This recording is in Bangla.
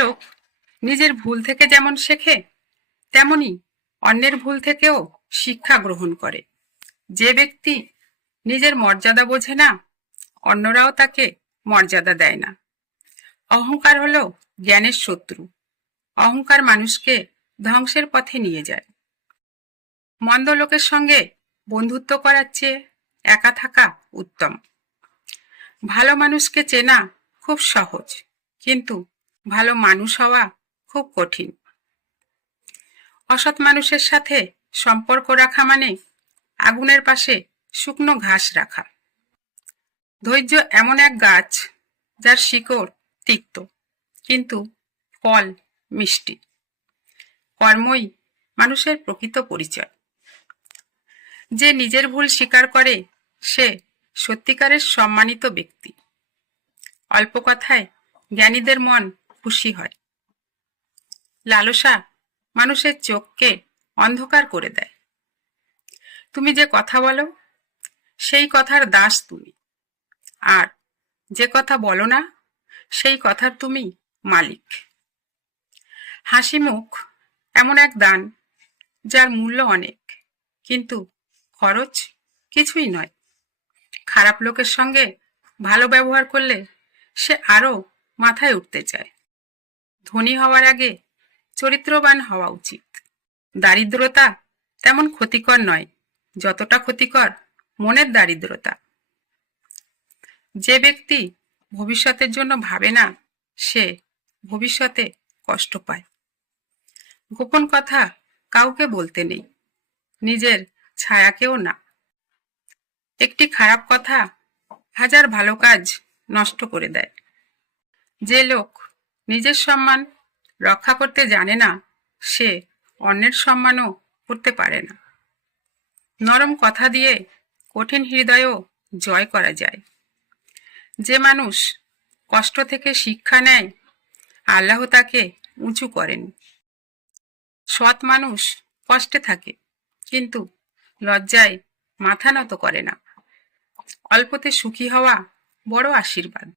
লোক নিজের ভুল থেকে যেমন শেখে, তেমনি অন্যের ভুল থেকেও শিক্ষা গ্রহণ করে। যে ব্যক্তি নিজের মর্যাদা বোঝে না, অন্যরাও তাকে মর্যাদা দেয় না। অহংকার হলো জ্ঞানের শত্রু। অহংকার মানুষকে ধ্বংসের পথে নিয়ে যায়। মন্দ লোকের সঙ্গে বন্ধুত্ব করার চেয়ে একা থাকা উত্তম। ভালো মানুষকে চেনা খুব সহজ, কিন্তু ভালো মানুষ হওয়া খুব কঠিন। অসৎ মানুষের সাথে সম্পর্ক রাখা মানে আগুনের পাশে শুকনো ঘাস রাখা। ধৈর্য এমন এক গাছ যার শিকড় তিক্ত, কিন্তু ফল মিষ্টি। কর্মই মানুষের প্রকৃত পরিচয়। যে নিজের ভুল স্বীকার করে সে সত্যিকারের সম্মানিত ব্যক্তি। অল্প কথায় জ্ঞানীদের মন খুশি হয়। লালসা মানুষের চোখকে অন্ধকার করে দেয়। তুমি যে কথা বলো সেই কথার দাস তুমি, আর যে কথা বলো না সেই কথার তুমি মালিক। হাসি মুখ এমন এক দান যার মূল্য অনেক, কিন্তু খরচ কিছুই নয়। খারাপ লোকের সঙ্গে ভালো ব্যবহার করলে সে আরো মাথায় উঠতে চায়। ধনী হওয়ার আগে চরিত্রবান হওয়া উচিত। দারিদ্রতা তেমন ক্ষতিকর নয় যতটা ক্ষতিকর মনের দারিদ্রতা। যে ব্যক্তি ভবিষ্যতের জন্য ভাবে না সে ভবিষ্যতে কষ্ট পায়। গোপন কথা কাউকে বলতে নেই, নিজের ছায়াকেও না। একটি খারাপ কথা হাজার ভালো কাজ নষ্ট করে দেয়। যে লোক নিজের সম্মান রক্ষা করতে জানে না সে অন্যের সম্মানও করতে পারে না। নরম কথা দিয়ে কঠিন হৃদয়ও জয় করা যায়। যে মানুষ কষ্ট থেকে শিক্ষা নেয় আল্লাহ তাকে উঁচু করেন। সৎ মানুষ কষ্টে থাকে, কিন্তু লজ্জায় মাথা নত করে না। অল্পতে সুখী হওয়া বড় আশীর্বাদ।